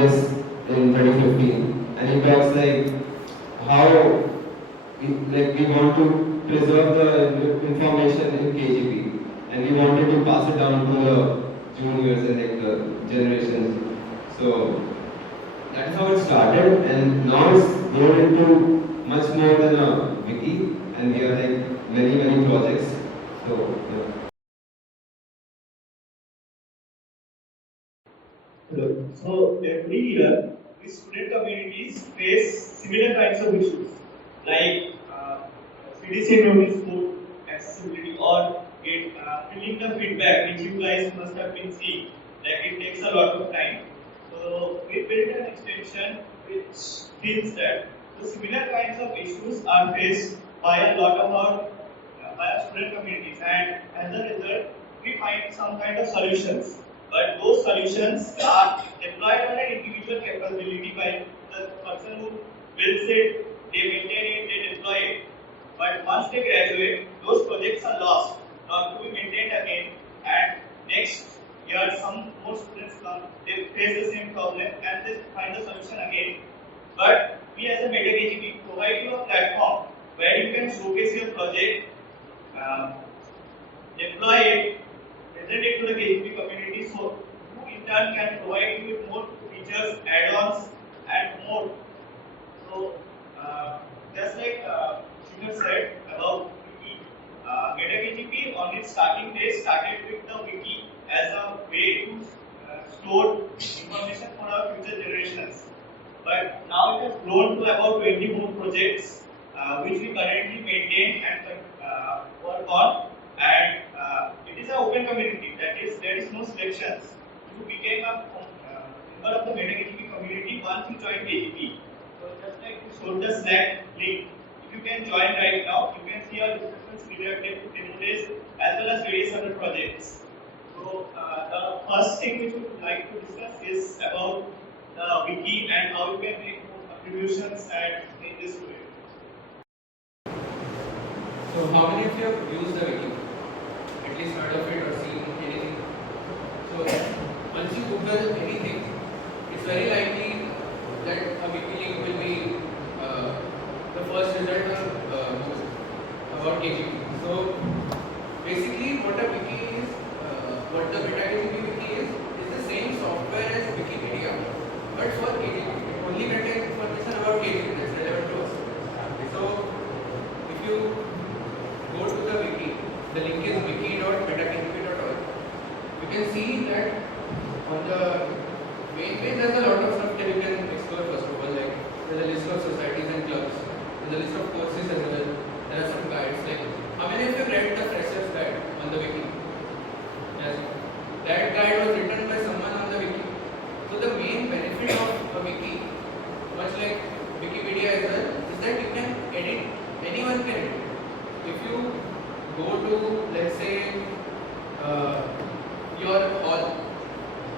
in 2015, and he talks like how we want to preserve the information in KGP, and we wanted to pass it down to the juniors and like the generations. So that is how it started, and now it's grown into much more than a wiki, and we are like many projects. So yeah. So every year, the student communities face similar kinds of issues like CDC notice board accessibility or filling the feedback, which you guys must have been seeing. Like it takes a lot of time. So we built an extension which feels that the similar kinds of issues are faced by a lot of our student communities, and as a result, we find some kind of solutions. But those solutions are deployed on an individual capability by the person who builds it, they maintain it, they deploy it. But once they graduate, those projects are lost, not to be maintained again. And next year, some more students come, they face the same problem and they find a solution again. But we as a MetaKGP provide you a platform where you can showcase your project, deploy it, present it to the KGP community, so you in turn can provide you with more features, add-ons, and more. So, just like Shikhar said about Wiki, MetaKGP on its starting days started with the Wiki as a way to store information for our future generations. But now it has grown to about 20 more projects, which we currently maintain and work on. And it is an open community, that is, there is no selections. You became a member of the MetaKGP community once you join KGP. So just like you showed the Slack link, if you can join right now, you can see our discussions related to demo days as well as various other projects. So the first thing which we would like to discuss is about the wiki and how you can make more contributions and changes to it. So how many of you have used the wiki? At least heard of it or seen anything? So once you Google anything, it's very likely that a wiki link will be the first result about KGP. So basically what a wiki is, what the MetaKGP Wiki is the same software as Wikipedia, but for KGP. It only contains information about KGP that's relevant to us. So if you go to the wiki, the link is wiki.metakgp.org. You can see that on the main page there's a lot of stuff that you can explore. First of all, like there's a list of societies and clubs, there's a list of courses as well, there are some guides. Like how many of you read the Freshers Guide on the wiki? Yes. That guide was written by someone on the wiki. So the main benefit of a wiki, much like Wikipedia as well, is that you can edit, anyone can edit. If you go to, let's say, your hall,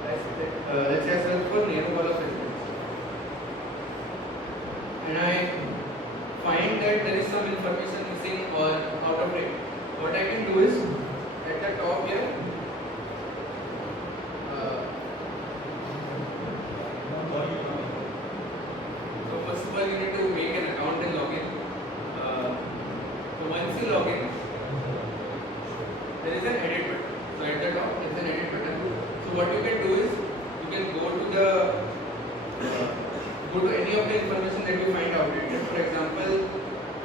let's say I search for Nehru Hall of Residence, and I find that there is some information missing or out of date, what I can do is, at the top here, so first of all you need to make an account and log in. So once you log in, there is an edit button. So at the top there is an edit button. So what you can do is you can go to any of the information that you find outdated. For example,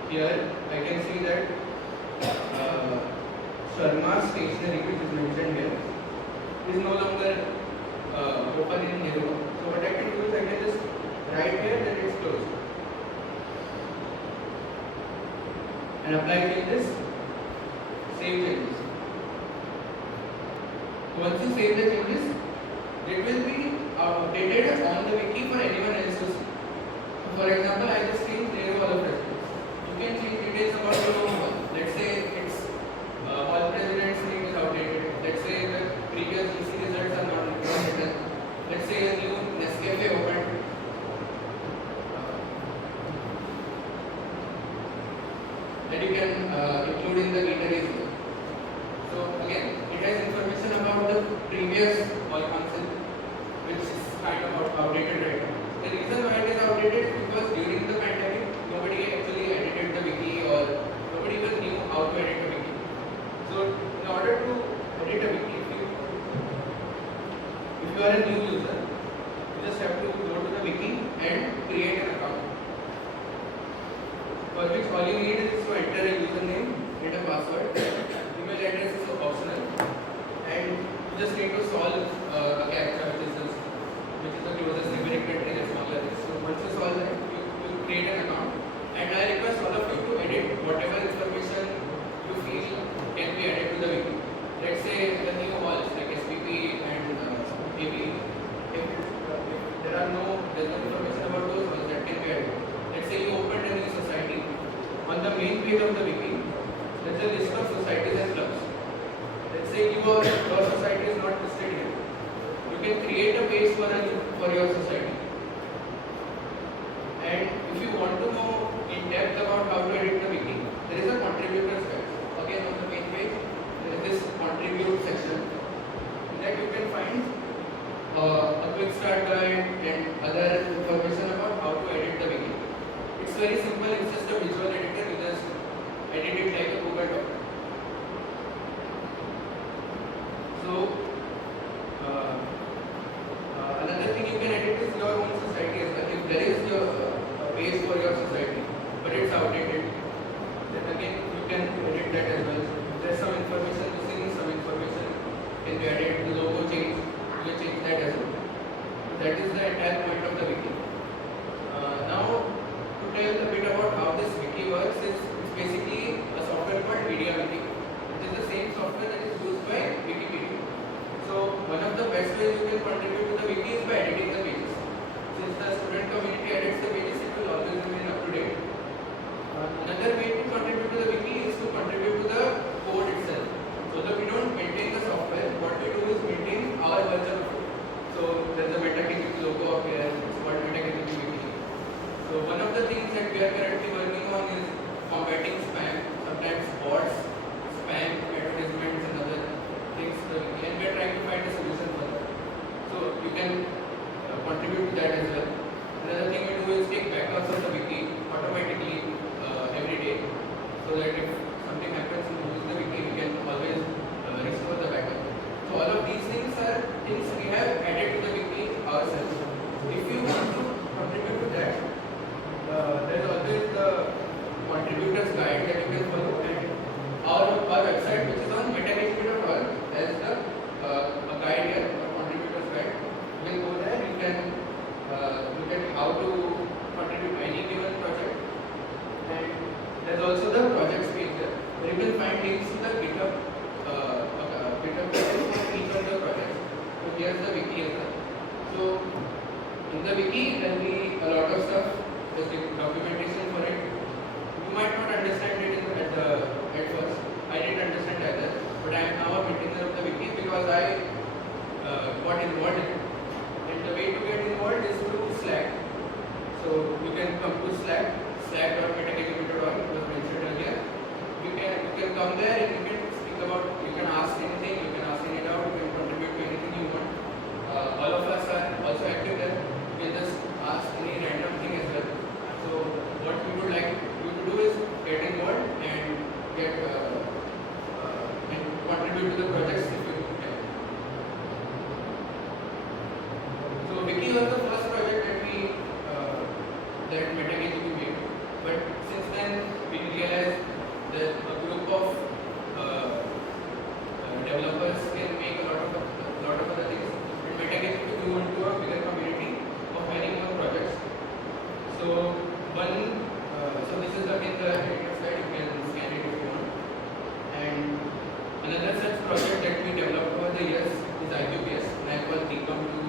here I can see that Sharma stationery, which is mentioned here, is no longer open in Nehru. So what I can do is I can just write here that it's closed and apply changes, save changes. So once you save the changes, it will be updated on the wiki for anyone else to see. So for example, I just changed Nehru Hall of Residence. You can change details about your own hall. Let's say its hall president's name is outdated. Let's say the previous GC results are not written. Let's say a new Nescafe opened. That you can include in the eateries. So again, it has information about the previous kind of outdated right now. The reason why it is outdated is because during the pandemic, nobody actually edited the wiki or nobody even knew how to edit a wiki. So in order to edit a wiki, if you are a new user, you just have to go to the wiki and create an account. For which all you need is to enter a username and a password. Email address is optional, and you just need to solve a captcha, which is the closest numeric entry that's smaller. So once you solve that, you create an account, and I request all of you to edit whatever information you feel can be added to the wiki. Let's say the new halls like SPP and AP. If there's no information about those halls that can be added. Let's say you opened a new society. On the main page of the wiki, there's a list of societies and clubs. Let's say your society is not listed here. You can create a page for your society. And if you want to know in depth about how to edit the wiki, there is a contributors guide. Again, on the main page, there is this contribute section. In that you can find a quick start guide and other information about how to edit the wiki. It's very simple, it's just a visual editor, you just edit it like a Google Doc. So, another thing you can edit is your own society as well. If there is a page for your society, but it's outdated, then again you can edit that as well. There's some information missing, some information can be added, the logo change, you can change that as well. So that is the entire point of the wiki. Now, to tell a bit about how this wiki works, it's basically a software called MediaWiki, which is the same software that is used by Wikipedia. So one of the best ways you can contribute to the wiki is by editing the pages. Since the student community edits the pages, it will always remain up to date. Another way to contribute to the wiki is to contribute to the code itself. So that we don't maintain the software, what we do is maintain our version of it. So there's a MetaKGP logo up here, it's called MetaKGP Wiki. So one of the things that we are currently working on is combating spam, sometimes bots, spam, advertisements and other things to the wiki, and we are trying to find a solution for that. So you can contribute to that as well. Another thing we do is take backups of the wiki automatically every day, so that if something happens and you lose the wiki, you can always restore the backup. So all of these things are things we have added to the wiki ourselves. If you want to contribute to that, there is always the contributors guide that you can follow, and our website, which is on metakgp.org, has a guide here, a contributors guide. You can go there, you can look at how to contribute to any given project, and there's also the projects page there, where you can find links to the GitHub pages for each of the projects. So here's the wiki as well. So in the wiki, there'll be a lot of stuff. There's documentation for it. You might not understand it at first. I didn't understand either, but I am now a maintainer of the wiki because I got involved in it. And the way to get involved is through Slack. So you can come to Slack, slack.metakgp.org, it was mentioned earlier. You can come there and you can speak about, you can ask anything, you can ask any doubt, you can contribute to anything you want. All of us are also active there. You can just ask any random thing as well. So what we would like you to do is get involved and get and contribute to the projects if you can. So Wiki was the first project that MetaKGP made, but since then we realized that a group of developers can make a lot of other things, and MetaKGP grew into a bigger community of many more projects. So this is again the editor side, you can scan it if you want. And another such project that we developed over the years is IQPS, and I call Deepam to.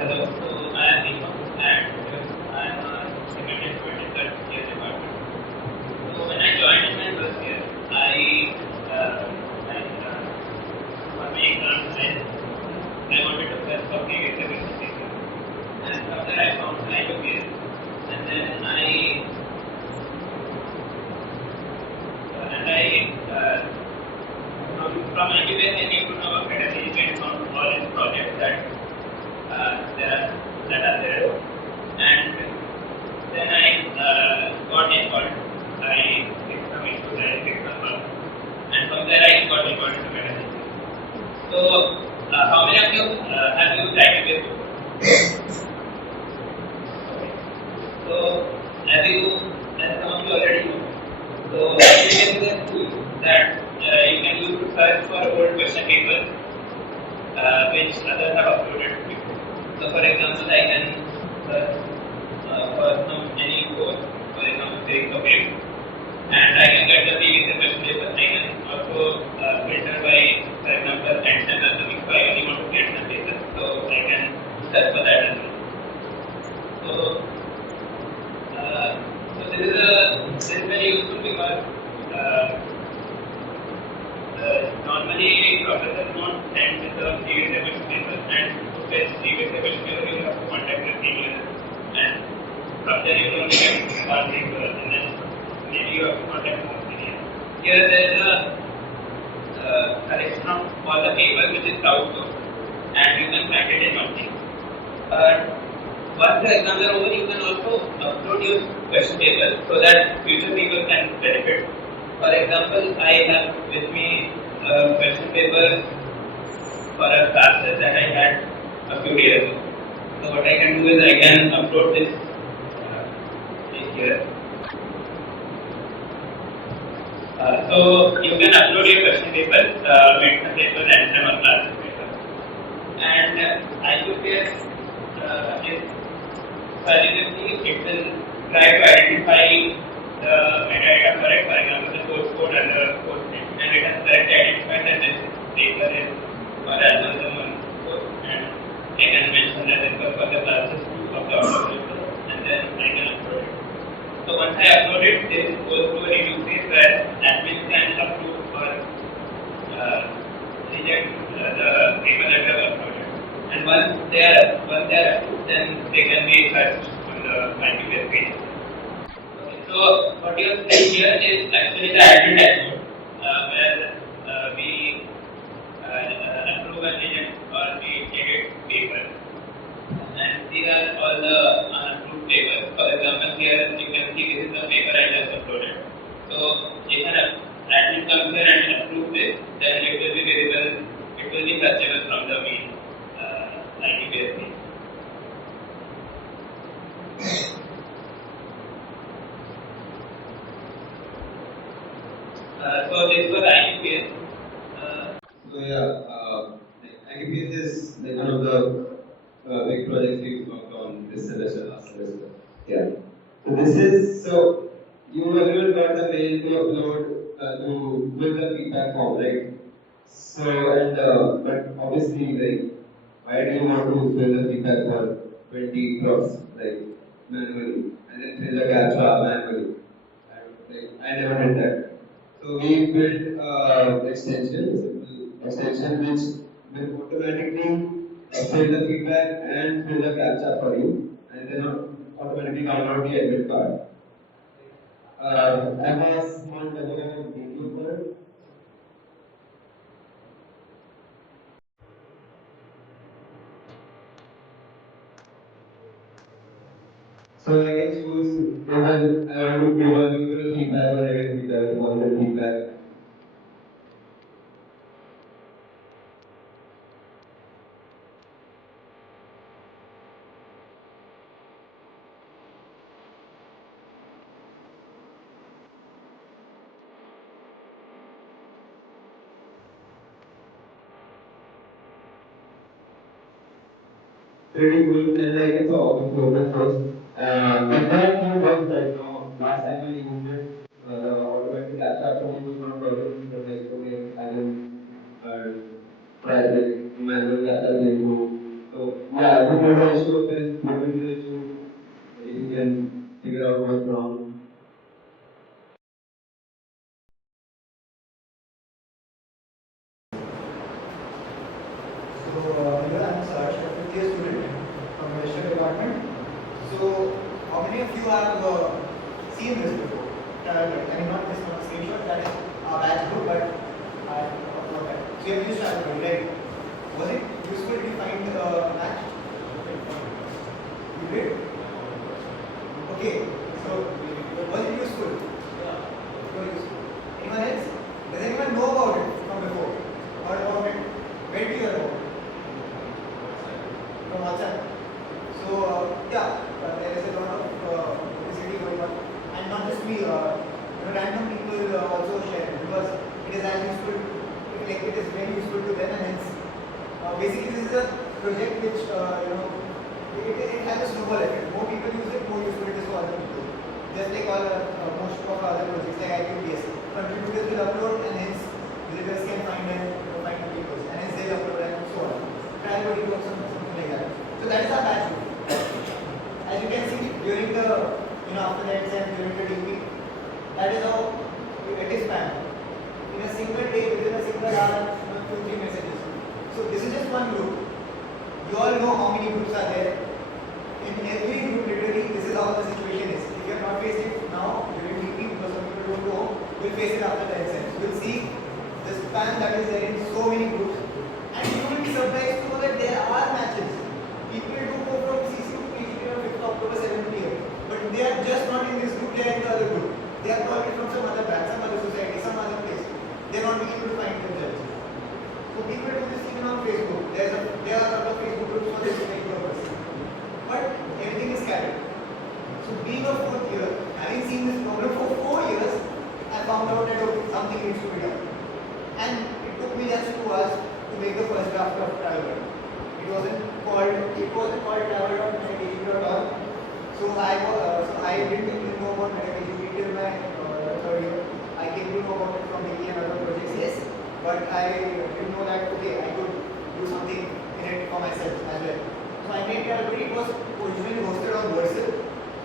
Hello, so I am Deepam, and I am a second year student in third year department. So when I joined in my first year, for my exam science, I wanted to press for KVS and after I found IQPS, and then from IQPS I came to know about MetaKGP and found all its projects that of you have used IQPS before? Okay. So, as some of you already know, so IQPS is a tool that you can use to search for old question papers which others have uploaded before. So, for example, I can search for any course, for example, physics or chemistry, and I can get the previous year question paper. I can also filter by, for example, attention or something. So I only want to get some paper, so I can search for that as well. So this is very useful because normally professors don't send the previous year question paper, and to fetch previous year question paper you have to contact the senior, and from there you will only get one paper, and then maybe you have to contact the senior. Here there is a collection of all the papers which is crowdsourced, and you can find it in one place. Once the exams are over, you can also upload your question papers so that future people can benefit. For example, I have with me a question paper for a classes that I had a few days ago. So what I can do is I can upload this here. So you can upload your question papers, midterm papers, and some classes papers. And IQPS is specifically it will try to identify the metadata correct, for example, the source code and the course name, and it has correctly identified that this paper is for algorithm on course, and I can mention that this was for the classes 2 of the algorithm, and then I can upload it. So once I upload it, this goes to a review phase where admin can approve or reject the paper that I have uploaded. And once they are approved, then they can be searched on the IQPS page. Okay, so what you are seeing here is actually the admin dashboard where we approve and reject or we edit papers. And these are all the unapproved papers. For example, here you can see this is the paper I just uploaded. So if an admin comes here and approves this, then it will be visible, it will be searchable from the main IQPS page. So this was IQPS. IQPS is like one of the big projects we worked on this semester, last semester. Yeah. So everyone got the mail to upload to with the feedback form, right? So but obviously like why do you want to fill the feedback form 20 blocks like manually and then fill the CAPTCHA manually? I never did that. So we built extension which will automatically fill the feedback and fill the CAPTCHA for you, and then automatically download the admit card. I have a small demo video for it. So I can choose if I want to give a neutral feedback or negative feedback, positive feedback. Pretty cool, and like it's all open source. But there are few bugs right now. Last time I used it, the automatic CAPTCHA for me was not working. But like okay, I will try like manual CAPTCHA again. So yeah, this is the issue. If there is open the issue, you can figure out what's wrong. So, I'm Naarad, a student from the history department. So, how many of you have seen this before? I mean, not this, not the screenshot, that is our batch group, but I upload that. So, you have used Algorithm, right? Was it useful to find a match? You did? Okay, so was it useful? Yeah. Very useful. Anyone else? Does anyone know about it from before? Or about it? Where do you know? from WhatsApp. So there is a lot of publicity going on, and not just me. Random people also share it because it is as useful. It is very useful to them, and hence basically this is a project which it has a snowball effect. More people use it, more useful it is for other people. Just like most of our other projects like IQPS, contributors will upload, and hence visitors can find the papers, and hence they'll upload and so on. Try to do something like that. So that is our batch group. As you can see during the after the exam, during the DP, that is how it is planned. In a single day, within a single hour, 2-3 messages. So this is just one group. You all know how many groups are there. In every group, literally, this is how the situation is. If you have not faced it now, during DP, because some people don't know, we'll face it after the exams. We'll see the span that is there in so many groups. And you will be surprised to know that there are matches. People do go from CC to PGP on 5th October 7 p.m. But they are just not in this group, they are in the other group. They are probably from some other branch, some other society, some other place. They are not being able to find themselves. So people do this even on Facebook. There are a lot of Facebook groups for this main purpose. But everything is scattered. So being a 4th year, having seen this problem for 4 years, I found out that something needs to be done. And it took me just 2 hours to make the first draft of travel. It wasn't called travel.MetaKGP at all. So I didn't even know about MetaKGP till my 3rd year. I came to know about it from Wiki and other projects, yes. But I didn't know that okay, I could do something in it for myself as well. So I made Calgary. It was originally hosted on Vercel.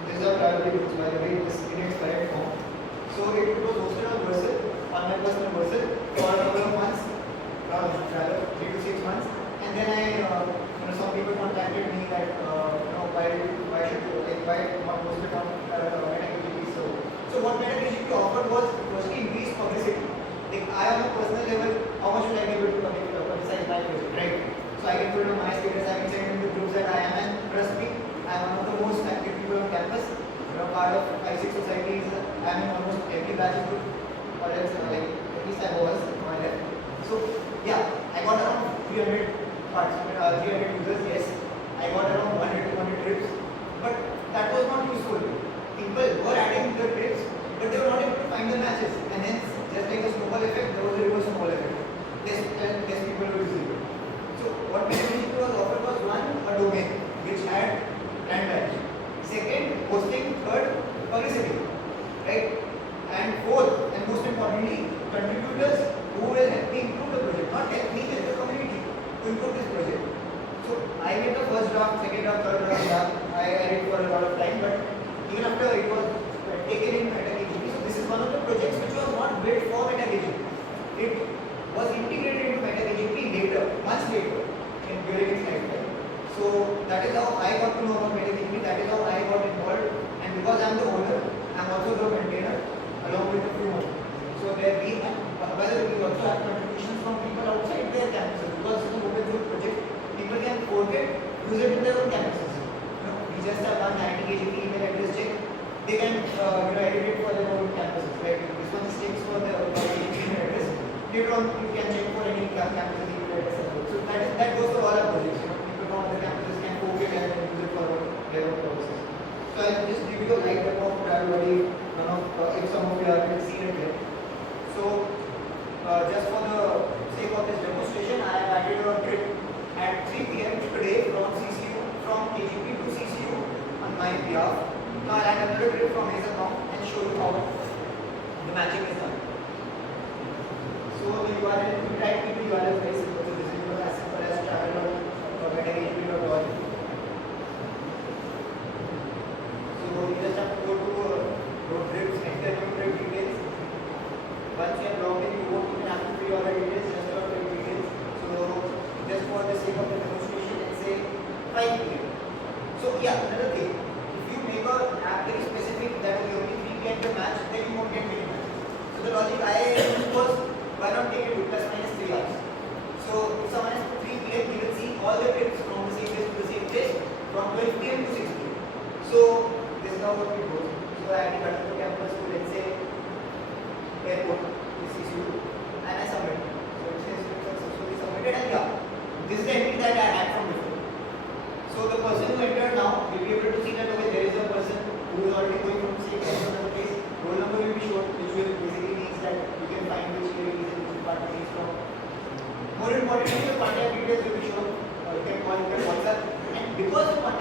This is our Calgary, which by the way is in its correct form. So it was hosted on Vercel, on my personal Vercel, for a couple of months, rather 3 to 6 months. And then some people contacted me that why not post it on MetaKGP. So what MetaKGP offered was firstly increased publicity. Like I on a personal level, how much will I be able to publicize my project, right? So I can put on my status, I can send in the groups that I am, and trust me, I am one of the most active people on campus. Part of 5-6 societies. I am in almost every batch group, or else at least I was on my left. So yeah, I got around 300 users. Yes, I got around 100-200 trips, but that was not useful. People were adding the trips, but they were not able to find the matches, and hence just like a snowball effect, there was a reverse snowball effect. Less people were using it. So what MetaKGP was offered was one, a domain which had brand badge. Second, hosting. Third, publicity, right? And fourth, and most importantly, contributors who will help me improve the project, not help me, help the community to improve this project. So I made the first draft, second draft, third draft. I edited for a lot of time, but even after it was taken in MetaKGP, so this is one of the projects which was not built for MetaKGP. It was integrated into MetaKGP later, months later, during its lifetime. So that is how I got to know about MetaKGP, that is how I got involved, and because I am the owner, I am also the maintainer along with a few more. So there we also have contributions from people outside their campuses, because it's an open source project, people can forget, use it in their own campuses. We just have one IIT-KGP email address check, they can edit it for their own campuses. Right? This one sticks for the KGP email address. Later on you can check for any campus email address as well. So that goes for all our projects. People from other campuses can forget and use it for their own purposes. So I'll just give you a write-up of Travelbuddy, if some of you haven't seen it yet. So just for the sake of this demonstration, I have added a trip at 3 p.m. today from KGP to CCU on my behalf. Now I'll add another trip from Heimdall and show you how the matching is done. So the URL, you type in the URL very simple. So this is as simple as travel.metakgp.org. So you just have to go to road trips, enter your trip details. Once you have logged in, you can have to fill all the details, just your trip details. So just for the sake of the demonstration, let's say 5 p.m. So yeah, another thing, if you make an app very specific that will only 3 p.m. to match, then you won't get many matches. So the logic I used was, why not take it to plus minus 3 hours? So if someone has 3 p.m., he will see all the trips from the same place to the same place from 12 p.m. to 6 p.m. So this is how it goes. So I had to the campus to, let's say, airport, this is you, and I submit. So it says successfully submitted, and yeah, this is the entry that I had from before.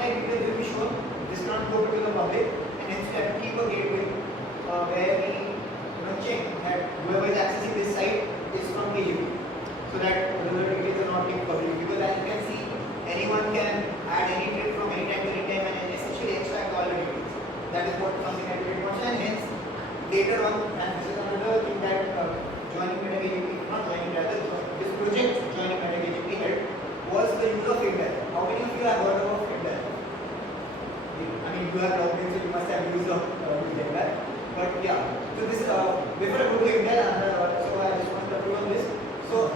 online details will be shown. This cannot go to the public, and hence we have to keep a gateway where we check that whoever is accessing this site is from KGP, so that the details are not kept public. Because as you can see, anyone can add any trade from any time to any time and essentially extract all the details. That is what something that we want, and hence later on, and this is another thing that joining MetaKGP, not joining rather, this project joining MetaKGP helped was the use of Heimdall. How many of you have heard of Heimdall? I mean, you have logged in, so you must have used Heimdall. But yeah, so this is before I go to Heimdall, so I just want to upload on this. So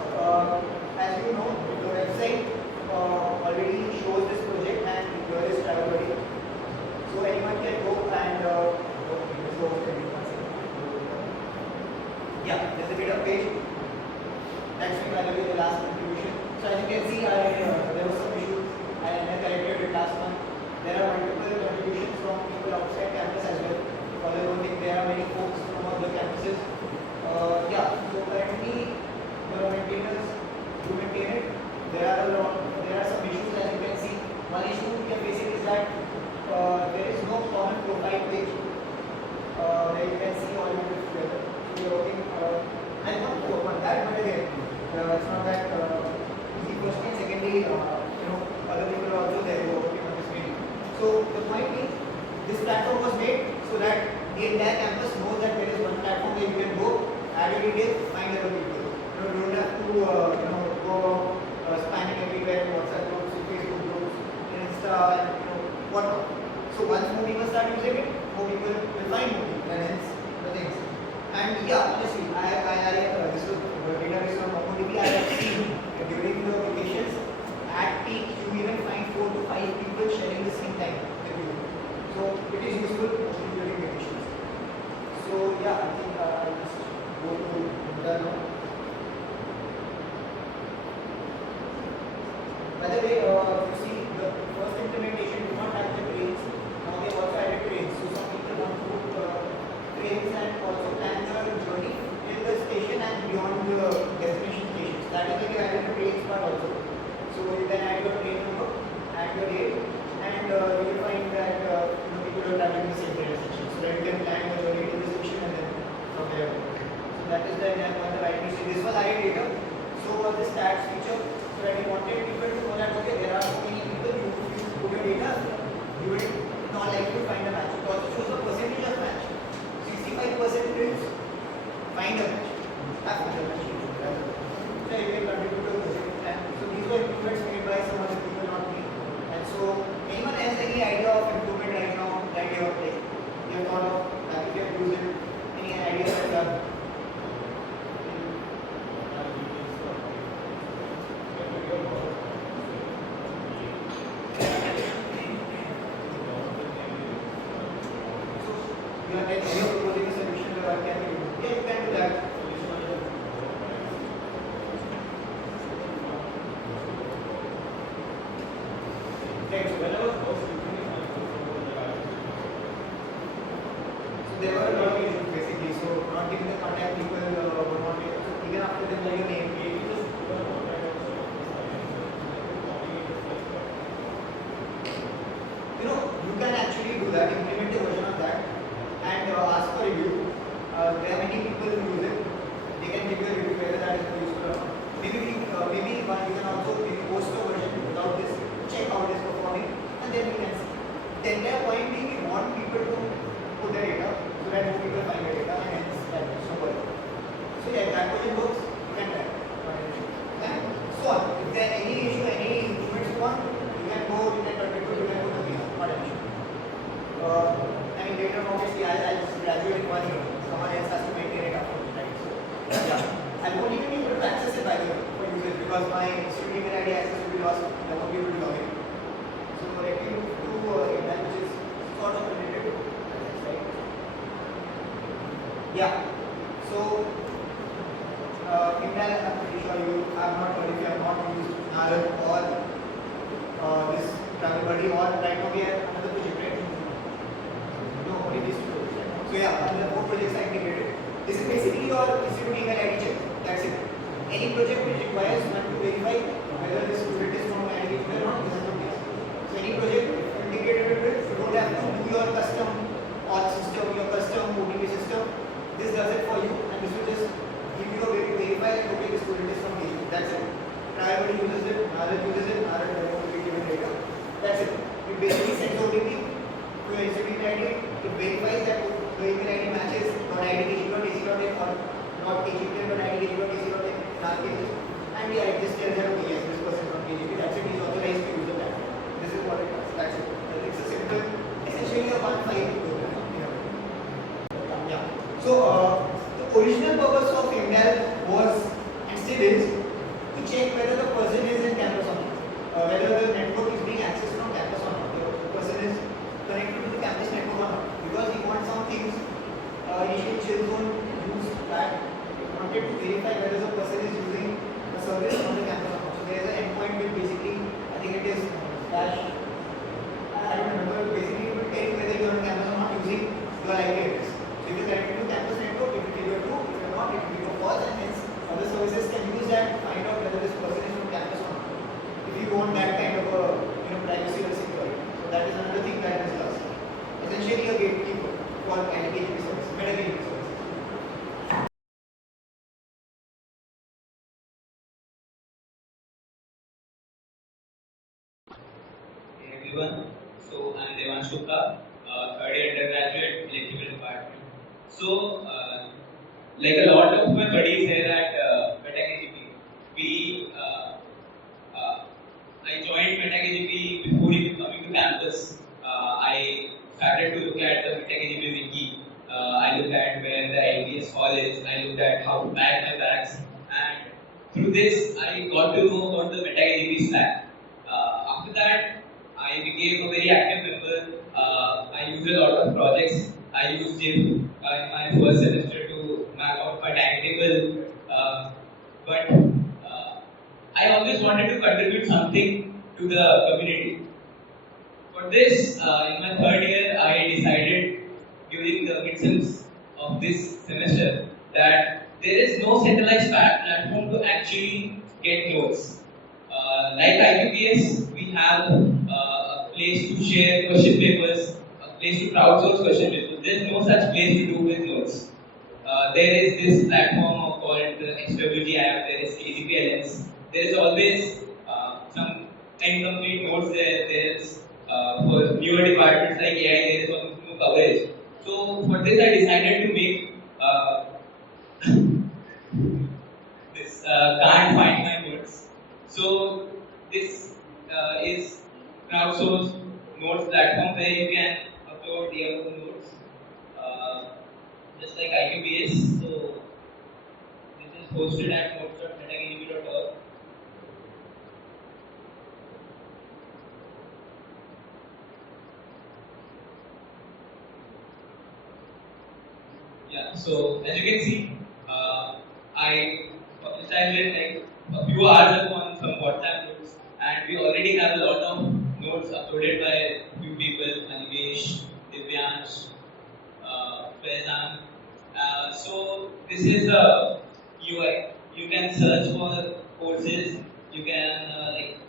as you know, the website already shows this project, and here is travel buddy. So anyone can go and yeah, there's a GitHub page. That's by the way the last contribution. So as you can see, there was some issues and I corrected it last month. There are multiple contributions from people outside campus as well. For the one thing, there are many folks from other campuses. Yeah, so currently the maintainers do maintain it. There are some issues as you can see. One issue we can face it is that there is no common profile page where you can see all your together. So we are working. I want to work on that, but again, it's not that easy. First thing, secondly, other people are also there who are working on this meeting. So the point is, this platform was made so that the entire campus knows that there is one platform where you can go, add your details, find other people. You don't have to go spamming everywhere, WhatsApp groups, Facebook groups, Insta, and whatnot. So once more people start using it, more people will find more people, and hence the things. And yeah, honestly, this was database on MongoDB. I have seen during the vacations at peak you even find 4 to 5 people sharing the same time with you. So it is useful mostly during vacations. So yeah, I think I'll just go to the now. By the way, you see the first implementation did not have the trains. Now they also added trains. So some people want to trains and also plan the journey till the station and beyond the destination stations. That is why you added the trains part also. So you can add your train number, add your date, and you will find that people are traveling the same train station. So that you can plan your journey to the station and then from there. So that is the one the right mistake. This was IIT data. So the stats feature, so that you wanted people to know that okay, there are so many people, you put your data, you will not likely to find a match. It also shows the percentage of match. 65% is find a match. That's the match. So you can contribute to the project. And so these were improvements made by some other people, not me. And so anyone has any idea of improvement right now that you have taken? You have thought of that you have used it? Any ideas that you have? You are proposing a solution that I can do. Yeah, you can do that. Right, so when I was there were a lot of issues basically. So not giving the contact people, not even after them like your name. You can actually do that, implement a version of that. And ask for review. There are many people who use it. They can give you a review whether that is useful or not. Maybe you can also post a version without this, check how it is performing, and then you can see. The entire point being we want people to put their data so that more people find their data and hence that is so well. So yeah, that version works, you can try. And so on. If there are any issue, any improvements you want, you can go to the not an issue. And later on, obviously, I'll graduate one year. Someone else has to maintain it afterwards, right? So, yeah. I won't even be able to access it by the way for users because my student email ID access will be lost. I won't be able to log in. So, let me move to that which is sort of related to this, right? Yeah. So, Heimdall, I'm pretty sure you have not heard if you have not used Naarad or this travel buddy or right now we have another project, right? No, only these two projects. So yeah, the 4 projects are integrated. This is basically your institute email ID check. That's it. Any project which requires one to verify whether this student is from IIT or not, this is the case. So any project KGP.IIT.KC.in in our cases, and yeah, it just tells that okay, yes, this person is from KGP. That's it. He's authorized to use the platform. This is what it does. That's it. It's a simple, essentially a one-file program. Yeah. So the original purpose of Heimdall was and still is to check whether the person is in campus or not, whether the network is being accessed from campus or not, the person is connected to the campus network or not. Because we want some things, initially chill zone used that we wanted to verify whether the person is using the service on the campus or not. So there is an endpoint which basically, I think it is dash, I don't remember, basically it will tell you whether you are on campus or not using your IP address. So if you are connected to campus network, it will give you a true, if you are not, it will give you a false, and hence other services can use that to find out whether this person is from campus or not. If you want that kind of a privacy or security. So that is another thing that this does. Essentially a gatekeeper for MetaKGP service, MetaKGP service. Hey everyone, so I'm Devansh Gupta, third year undergraduate electrical department. So, like a lot of my buddies say that MetaKGP, I joined MetaKGP before even coming to campus. I started to look at the MetaKGP Wiki. I looked at where the IQPS hall is. I looked at how to pack my bags, and through this, I got to know about the MetaKGP stack. After that, I became a very active member. I used a lot of projects. I used it in my first semester to map out my timetable. But I always wanted to contribute something to the community. For this, in my third year, I decided during the midterms of this semester that there is no centralized platform to actually get notes. Like IQPS, we have a place to share question papers, a place to crowdsource question papers. There's no such place to do with notes. There is this platform called the XWG app, there is KGPLS. There is always some incomplete notes there. There is for newer departments like AI, there is some new coverage. So for this, I decided to make this can't find my notes. So this is crowdsourced notes platform where you can upload your own notes, just like IQPS. So this is hosted at notes.metakgp.org. Yeah, so as you can see, I publicized it like a few hours ago on some WhatsApp groups, and we already have a lot of notes uploaded by a few people, Anivesh, Divyansh, Faizan. So this is the UI. You can search for courses. You can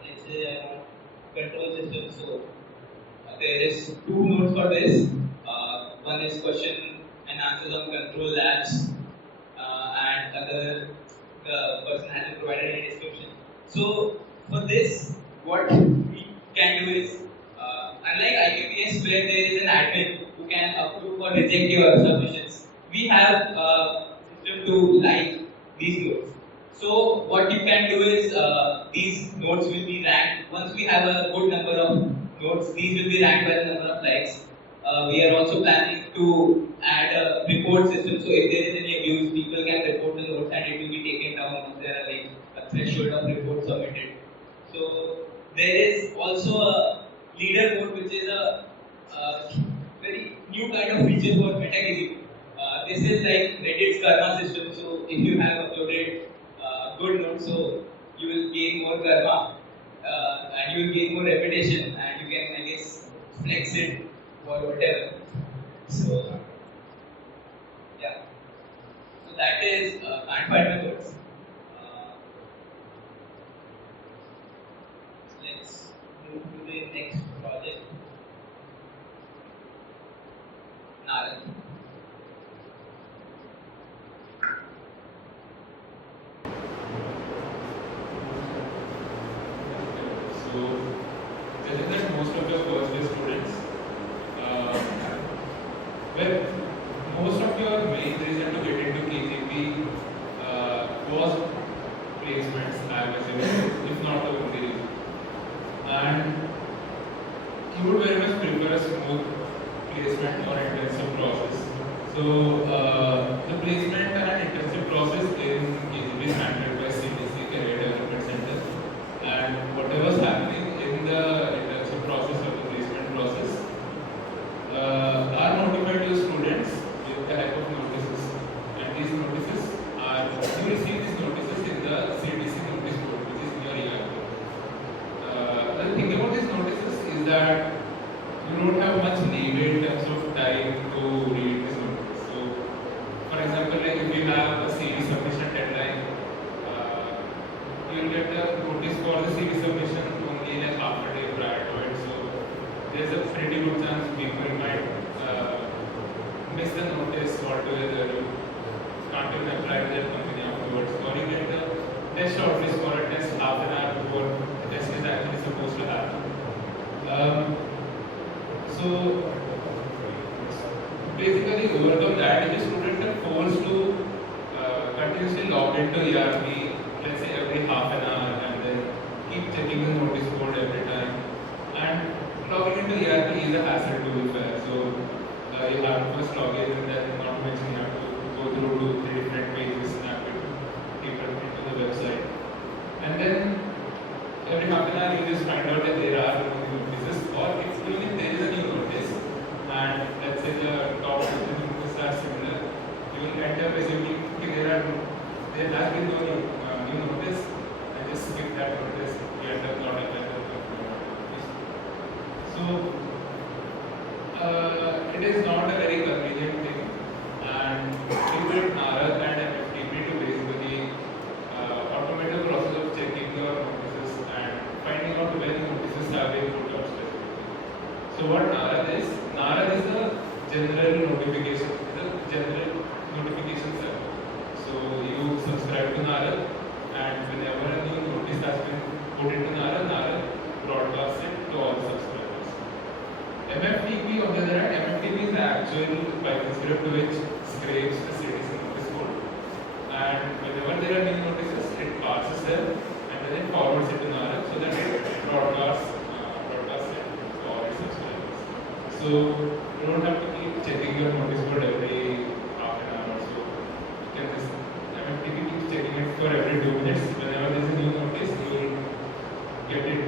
let's say control system. So there is two notes for this. One is question and answers on control labs, and other the person hasn't provided any description. So for this, what we can do is, unlike IQPS where there is an admin who can approve or reject your submissions, we have a system to like these notes. So what you can do is, these notes will be ranked. Once we have a good number of notes, these will be ranked by the number of likes. We are also planning to add a report system, so if there is any abuse, people can report the notes and it will be taken down once there are like a threshold of reports submitted. So there is also a leaderboard, which is a very new kind of feature for MetaKGP. This is like Reddit's karma system. So if you have uploaded good notes, so you will gain more karma, and you will gain more reputation, and you can, I guess, flex it or whatever. So yeah, so that is can't find my notes. Let's move to the next project. Naarad. So, telling that most of your first year students, well, most of your main reason to get into KGP you would very much prefer a smooth placement or intensive process. So the placement and intensive process in KGP is handled by CDC, Career Development Center, and whatever's happening in the intensive process or the placement process are notified to students with the help of notices, and these notices are, you receive these notices in the CDC notice board, which is near your the thing about these notices is that you don't have much leeway in terms of time to read this notice. So, for example, like if you have a CV submission deadline, you will get the notice for the CV submission only like half a day prior to it. So, there's a pretty good chance people might miss the notice altogether. You can't even apply to that company afterwards. Or you get the test shortlist for a test half an hour before the test is actually supposed to happen. So basically, overcome that, if the students are forced to continuously log into ERP, let's say every half an hour, and then keep checking the notice board every time. And logging into ERP is a hassle to be fair. So you have to first log in, and then not to mention you have to go through 2-3 different pages and have to keep it into the website. And then every half an hour you just find out that there are new notices, or even if there is a new notice, and let's say the top 50 notices are similar, you will end up assuming there has been no new notice, and just skip that notice, you end up not available. So it is not a very convenient thing, and we built Naarad and MFTP to basically automate the process of checking your notices and finding out when notices have been put up specifically. So what Naarad is a general notification, server. So you subscribe to Naarad, and whenever a new notice has been put into Naarad broadcasts it to all subscribers. MFTP, on the other hand, MFTP is the actual Python script which scrapes the CDC notice code, and whenever there are new notices, it parses them and then it forwards it to Naarad so that it broadcasts it to all its subscribers. So you don't have to keep checking your notice board every half an hour or so. You can just MFTP keeps checking it for every 2 minutes. Whenever there is a new notice, you will get it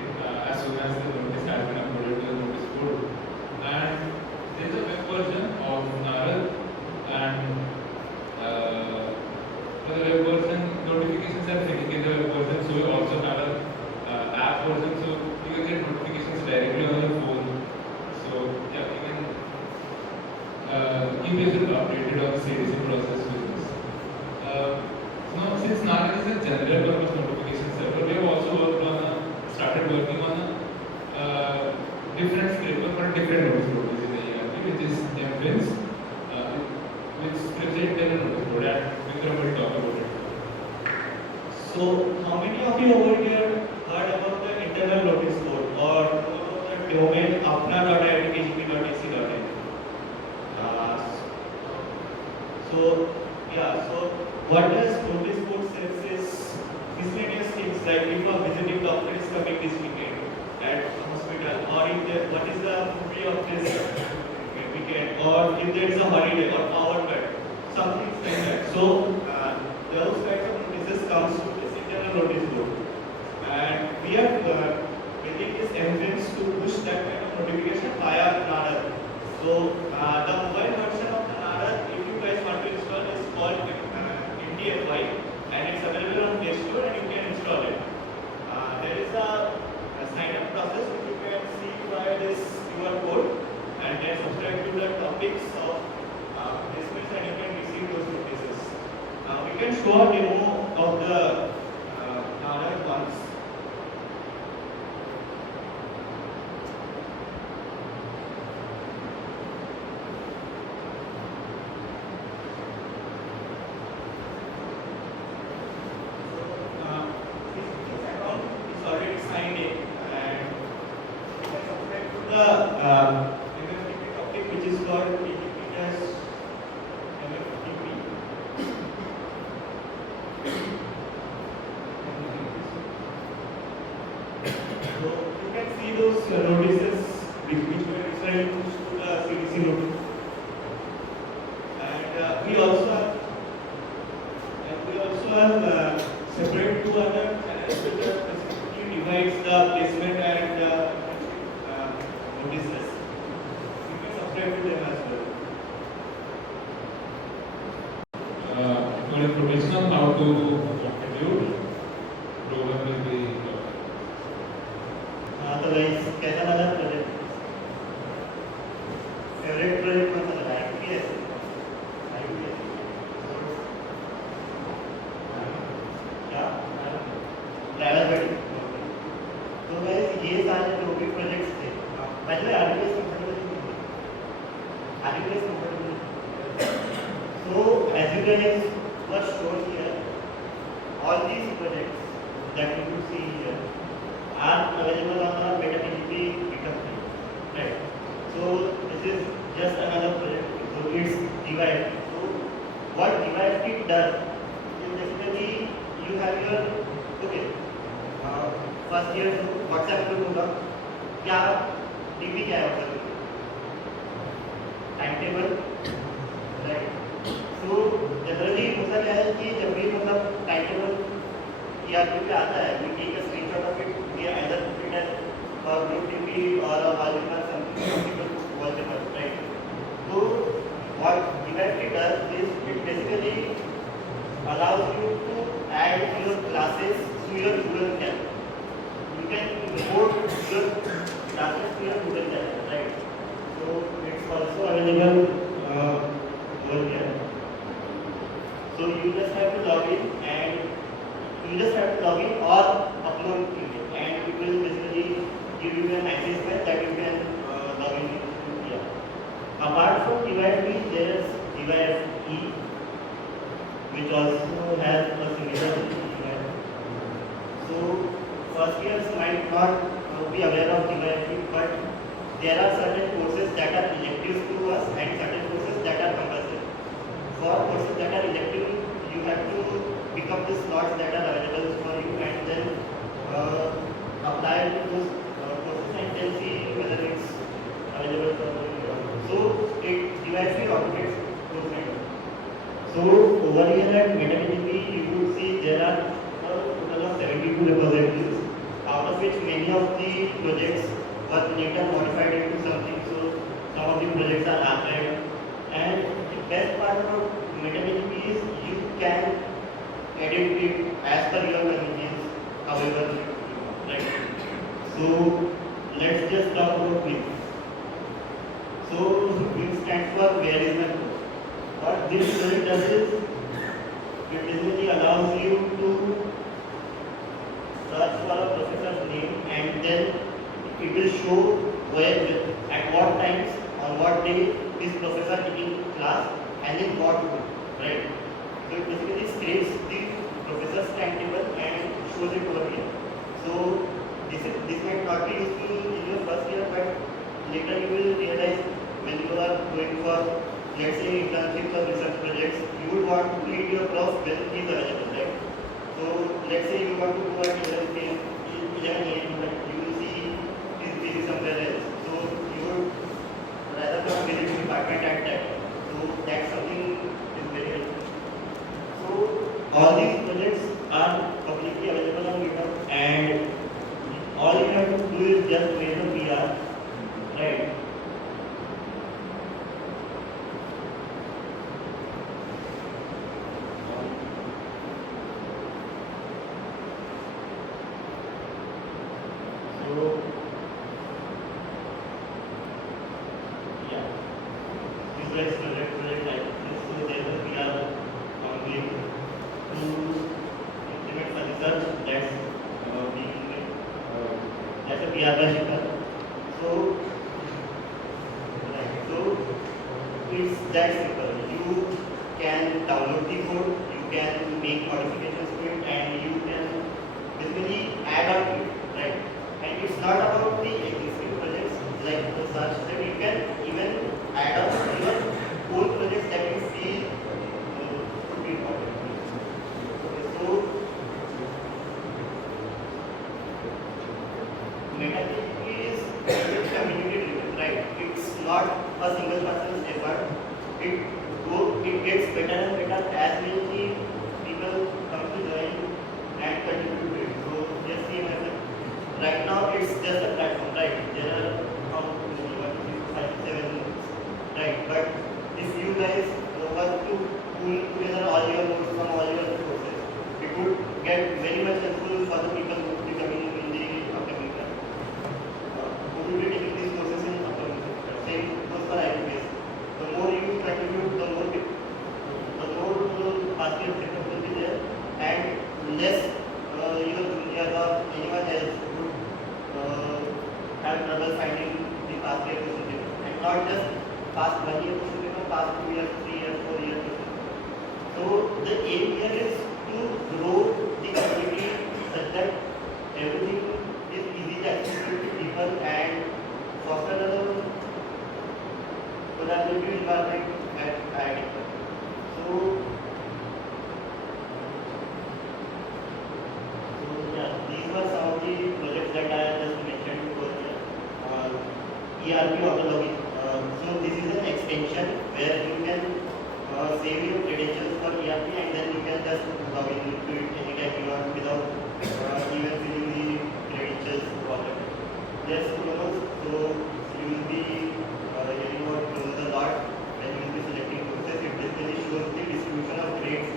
as soon as the notice has been uploaded to the notice board. And there is a web version of Naarad, and for the web version, notifications are dedicated to the web version, so we also have an app version, so you can get notifications directly on your phone. So yeah, you can keep yourself updated on the CDC process with this. Now, since Naarad is a general purpose notification server, we have also started working on a different scraper for different notice boards in the ERP, which is MFINS, which scripts the internal notice board, and Vikram will talk about it. So, how many of you over here heard about the internal notice board or about the domain apna.iit-kharagpur.ac.in? So what does notice board says is miscellaneous things like if a visiting doctor is coming this weekend at hospital, or if there, what is the movie of this weekend, or if there is a holiday or power cut, something like that. So those kinds of notices comes to this internal notice board, and we are building this engines to push that kind of notification via Naarad. So the mobile version of the Naarad, if you guys want to install, is called MFTP, and it's available on Play Store, and you can install it. There is a sign up process which you can see via this QR code, and then subscribe to the topics of placements, and you can receive those notices. We can show a demo of the Naarad once. MFTP topic, which is called MFTP. So you can see those notices notice this. You can subscribe to them as well. For information on how to contribute, Rohan will be तो guys कैसा लगा project? Favourite project कौन सा लगा? IQPS? क्या? Travel बडी। तो guys ये सारे जो भी प्रोजेक्ट्स थे, पहले IQPS कंफर्टेबल नहीं थे। IQPS comfortable. So as you guys were shown here, all these projects that you could see here are available on our MetaKGP GitHub page, right? So this is just another project. So it's DYFT. So what DYFT does is basically you have your first year WhatsApp group होगा, क्या DP क्या है WhatsApp group? Timetable, right? So generally होता क्या है कि जब भी मतलब timetable ERP पे आता है, we take a screenshot of it, we either put it as a group DP or a wallpaper, something wallpaper, right? So what DYFT does is it basically allows you to add your classes to your Google Calendar. You can import your classes to your Google Calendar, right? So it's also available over here. So you just have to log in or upload it, and it will basically give you an access map that you can log in here. Apart from DYFT, there is DYFE, which also has a similar DYFT. So first years might not be aware of DYFT, but there are certain courses that are electives to us and certain courses that are compulsory. For courses that are elective, you have to pick up the slots that are available for you and then apply to those courses and then see whether it's available for you. So it DYFT automates those kind of. So over here at MetaKGP, you would see there are a total of 72 repositories, out of which many of the projects were later modified into something. So some of the projects are archived, and the best part about MetaKGP is you can edit it as per your convenience, however you want, right? So let's just talk about WINS. So WINS stands for Where is my code? What this project does is it basically allows you to search for a professor's name and then it will show where, at what times, on what day is professor taking class and in what group, right? So it basically scrapes the professor's timetable and shows it over here. So this might not be useful in your first year, but later you will realize when you are going for, let's say, internships or research projects, you would want to meet your prof when he is available, right? So let's say you want to go at 11 a.m., but you will see he is busy somewhere else. So you would rather come visit the department at that. So that's something is very helpful. So all these projects are publicly available on GitHub, and all you have to do is just make a PR, right? So yeah, this is project like this. So there is a PR ongoing to implement a research that's being that's a PR by Shikhar. So it's that simple. You can download the code, you can make modifications to it, and you can basically add on to it, right? And it's not about the existing projects like the search that you can even add on to your own projects that you feel could be important. Okay, so MetaKGP is community driven, right? It's not a single person's effort. It gets better and better as many people come to join and contribute to it. So just see myself. Right now it's just a platform, right? There are not just past 1 year question paper, past 2 years, 3 years, 4 years. So the aim here is to grow the community such that everything is easy to accessible to people and foster a collaborative environment at IIT. So yeah, these were some of the projects that I just mentioned over here. ERP autologging. So this is an extension where you can save your credentials for ERP and then you can just log in to it anytime you want without even filling the credentials problem. Yes, Kronos. So you will be hearing about Kronos a lot when you will be selecting courses. It basically shows the distribution of grades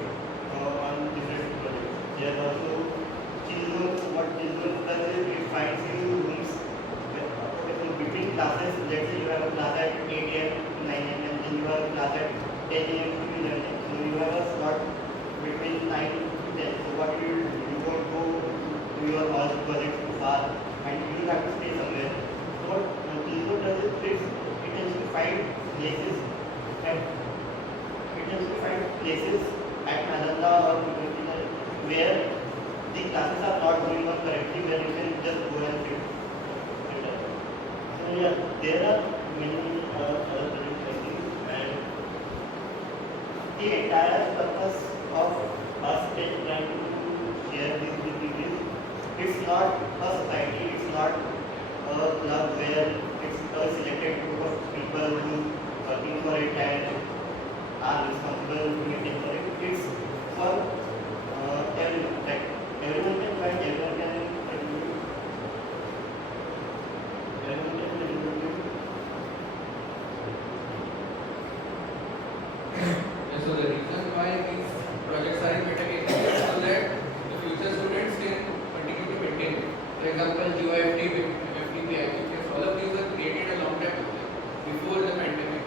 on different projects. There are also chill zones. What chill zones does is it finds you rooms. Okay, so between classes, let's say you have a class at 8 a.m. to 9 a.m. and then you have a class at 10 a.m. to 11 a.m. So you have a slot between 9 to 10. So what you will do, you won't go to your all projects too far and you will have to stay somewhere. So what Keyboard does is it tends to find places at Nalanda or where the classes are not going on correctly, where you can just go and sit. So yeah, there are many other projects like this, and the entire purpose of us trying to share this with you is it's not a society, it's not a club where it's a selected group of people who are working for it and are responsible to maintain for it. It's for everyone. Like everyone can find, everyone can contribute. Everyone can contribute. So the reason why these projects are in MetaKGP is so that the future students can continue to maintain it. For example, GIFT, MFTP, IQPS, all of these were created a long time ago, before the pandemic.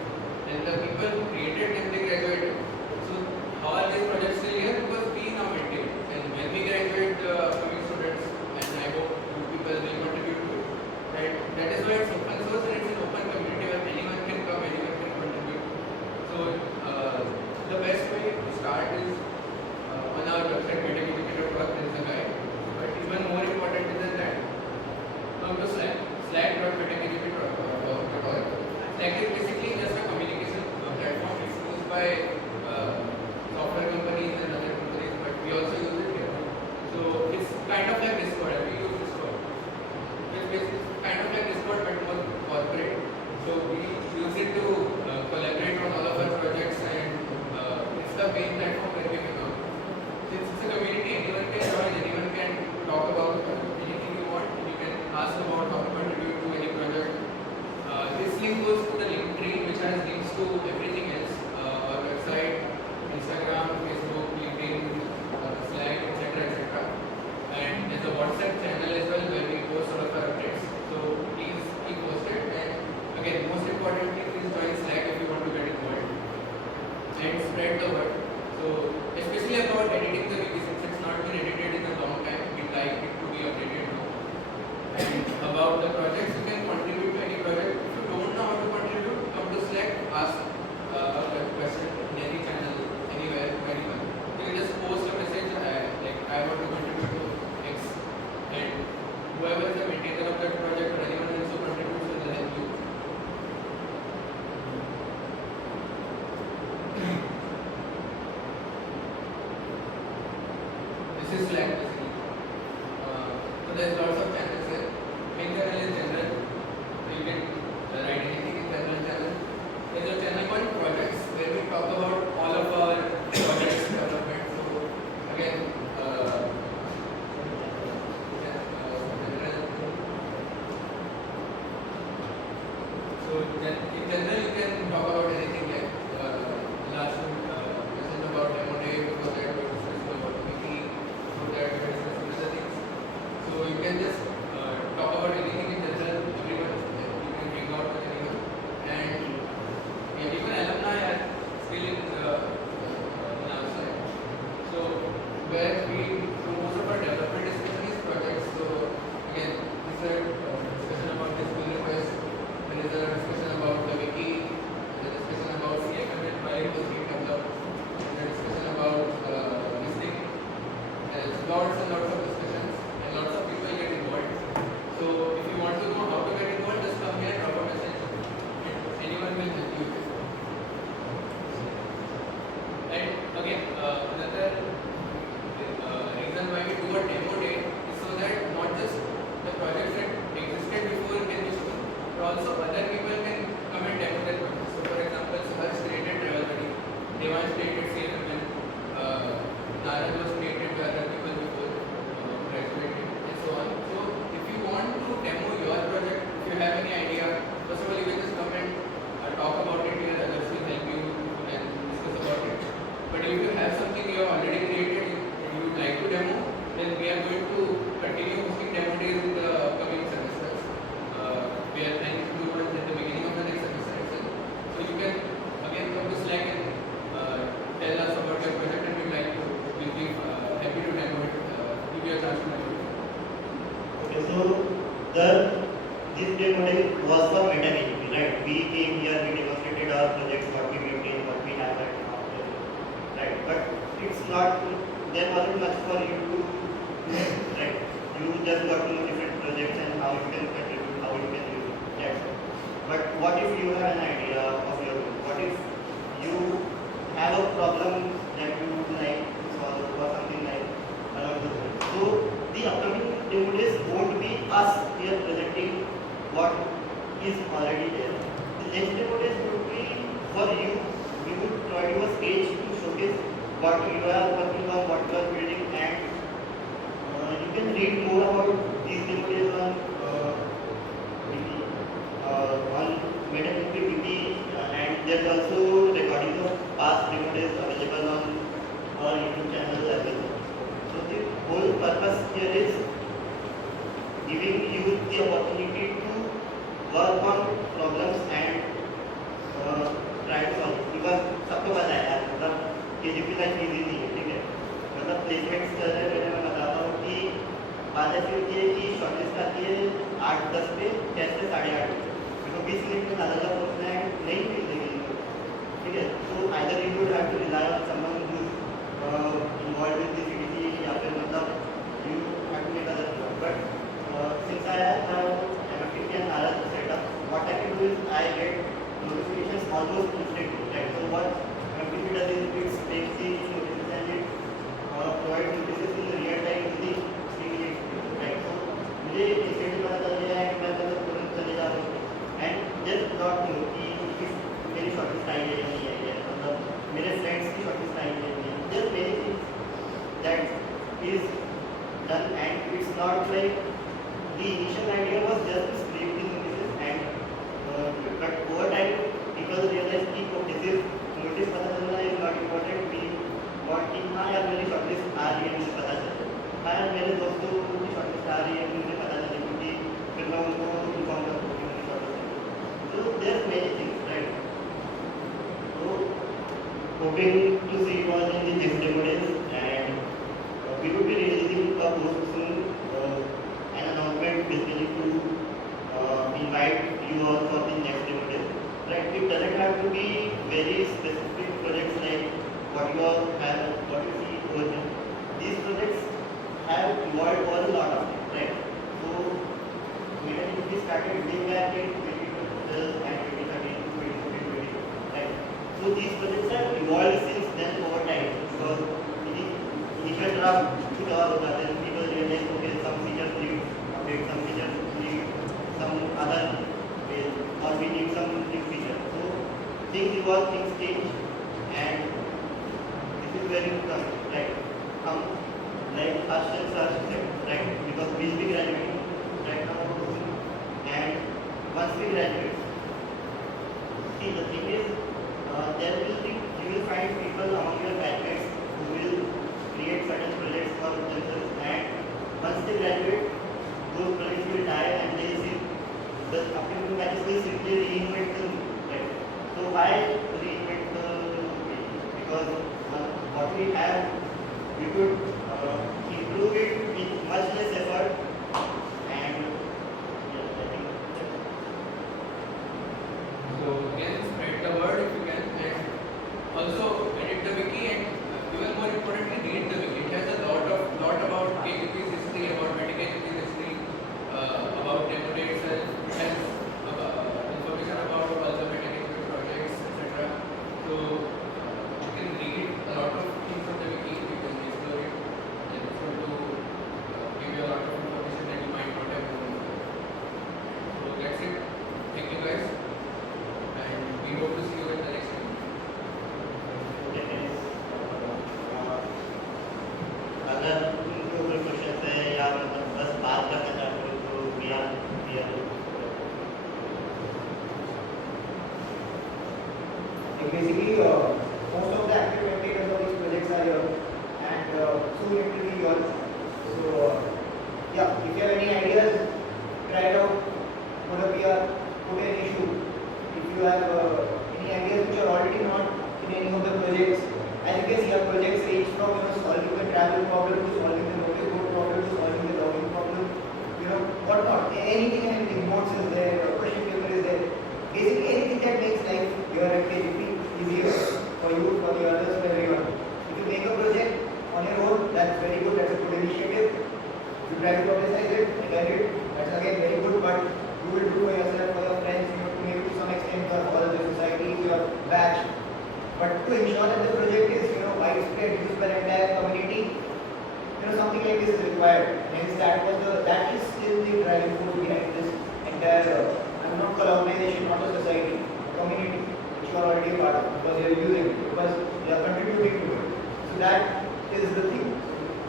And the people who created them, they graduated. So how are these projects still here? Because we now maintain it. And when we graduate the upcoming students, and I hope you people will contribute to it, right? That is why it's open source and it's an open community where anyone can come, anyone can contribute. So the best way to start is on our website MetaKGP.org, there is a guide. But even more important than that, come to Slack, slack.metakgp.org. Slack is basically just a communication platform. It's used by software companies and other companies, but we also use it here. So it's kind of like Discord. We use Discord. It's basically kind of like Discord but more corporate. So we use it to collaborate on all of our projects, and it's the main platform where we can come. Since it's a community, anyone can join, anyone can talk about anything you want. You can ask about how to contribute to any project. This link goes to the link tree, which has links to everything else: our website, Instagram, Facebook, LinkedIn, Slack, etc., etc. And there's a WhatsApp channel as well where we post all of our updates. So please keep posted. And again, most importantly, please join Slack if you want to get involved and spread the word. So especially about editing the wiki, since it's not been edited in a long time, we'd like it to be updated now. And about the projects, you can contribute to any project. If you don't know how to contribute, come to Slack, ask a question in any channel, anywhere, to anyone. You can just post a message like I want to contribute to X, and whoever is the maintainer of that project or anyone else who contributes will help you. This is Slack basically. So there's lots of channels there. Main channel is general. So you can write anything in general channel. There's a channel called projects where we talk about all of our projects development. So again, in general you can talk about anything like last message about MOD, before that we discussed about wiki, so that also other people can come and demo their projects. So for example, Suharsh created Travel Buddy, Devansh created CFMN, Naarad was created by other people before graduating, and so on. So if you want to demo your project, if you have any idea, first of all you can just come and talk about it here, others will help you and discuss about it. But if you have something you have already created and you would like to demo, then we are going to continue hosting demo days in the upcoming semesters. We are planning to do one at the beginning of the next semester itself. So you can again come to Slack and tell us about your project, and we'll be happy to demo it, give you a chance to demo it. Okay, so this demo day was for MetaKGP, right? We came here, we demonstrated our projects, what we maintain, what we have right now, right? But it's not, there wasn't much for you to, right? You just got to know different projects and how you can contribute, how you can use it. That's it. But what if you have an idea of your own? What if you have a problem that you would like to solve or something like along those lines? So the upcoming demo days won't be us here presenting what is already there. The next demo days would be for you. We would provide you a stage to showcase what you are working on, what you are building, and you can read more about these demo days on MetaKGP Wiki, and there's also recordings of past demo days available on our YouTube channel as well. So the whole purpose here is giving you the opportunity to work on problems and try to solve. Because सबको पता है यार, मतलब KGP life easy नहीं है, ठीक है? मतलब प्लेसमेंट्स कर रहे हैं, मैं बताता हूँ कि बात ऐसी होती है कि शॉर्टलिस्ट आती है 8-10 पे, 10 से 8:30 बजे। तो 20 मिनट में ज़्यादा पहुँचना है, नहीं मिल देगी, ठीक है? So either you would have to rely on someone who is involved with the CDC, या फिर मतलब you have to make other plans. But since I have MFTP and Naarad set up, what I can do is I get notifications almost instantly, right? So what MFTP does is it takes the notices and it provides notices in real time to the screen, right? So मुझे instantly पता चल गया है कि मैं मतलब तुरंत चले जा रहा हूँ, and just not know कि if मेरी shortlist आई है या नहीं आई है, मतलब मेरे friends की shortlist आई है या नहीं, just many things that is done, and it's not like the initial idea was just to scrape the notices, and but over time people realize कि this is notice पता चलना is not important. We want कि हाँ यार मेरी shortlist आ रही है, मुझे पता चले, हाँ यार मेरे दोस्तों की shortlist आ रही है, मुझे पता चले, क्योंकि फिर मैं उनको inform कर दूँगी मेरी shortlist। So there's many things, right? So hoping to see you all in the next demo days, and we will be releasing a post soon, an announcement basically to invite you all for the next demo days. Right? It doesn't have to be very specific projects like what you all have, what you see over here. These projects have evolved over a lot of time, right? So MetaKGP started way back in 2012 and 2013 to 2020, right? So these projects have evolved since then over time, because the initial draft कुछ और होता है, then people realize okay, some features need update, some features need some other way, or we need some new feature. So things evolve, things change, and this is where you come, right? Like Harsh and Sarsh said, right? Because we will be graduating right now, and once we graduate, see the thing is, you will find people among your batchmates who will create certain projects for themselves, and once they graduate, those projects will die, and they will the upcoming batches will simply reinvent the wheel, right? So why reinvent the wheel? Because what we have, we could improve it with much less effort, and yeah, I think that's So again, spread the word if you can, and also edit the wiki, and even more importantly, read the wiki. It has a lot about KGP's history, about MetaKGP's history, about demo dates, and it has information about all the MetaKGP projects, etc. So you can read a lot of things from the wiki, you can explore it, and it's going to give you a lot of information that you might not have known. So that's it. Thank basically, most of the active maintainers of these projects are here, and soon it will be yours. So, yeah, if you have any ideas, try it out. Put a PR, put an issue. If you have any ideas which are already not in any of the projects, as you can see, our projects range from solving the travel problem to solving the notice board problem to solving the logging problem, whatnot. Anything and anything. Notes is there, question paper is there. Basically, anything that makes life here at KGP easier for you, for the others, for everyone. If you make a project on your own, that's very good. That's a good initiative. If you try to publicize it, again, that's again very good. But you will do for yourself, for your friends, maybe to some extent, your all the society, your batch. But to ensure that the project is widespread, used by the entire community, something like this is required. Hence, that is still the driving force behind this entire, I'm not called organization, not a society, a community, which you are already a part of, because you are using it, because you are contributing to it. So that is the thing.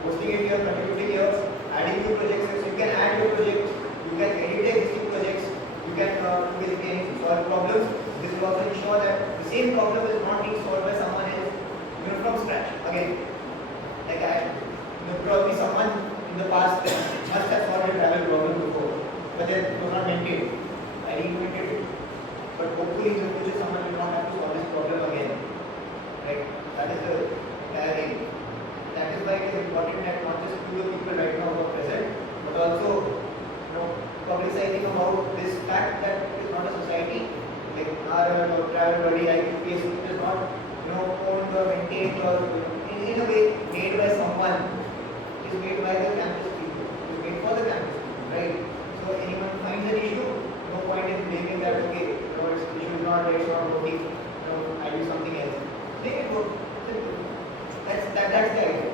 Posting it here, contributing here, adding new projects. So you can add your projects, you can edit existing projects, you can basically solve problems. This will also ensure that the same problem is not being solved by someone else, from scratch. Again, like probably someone in the past must have solved a travel problem before, but then it was not maintained. I reinvented it. But hopefully in the future someone will not have to solve this problem again. Right? That is the aim. That is why it is important that not just to the people right now who are present, but also publicizing about this fact that it is not a society like Naarad or travel body IQPS. It is not owned or maintained or in a way made by someone. It is made by the campus people. It is made for the campus people, right? So anyone finds an issue, no point in blaming that okay, this issue is not right, it's not working. I do something else. Make it work. Simple. That's the idea.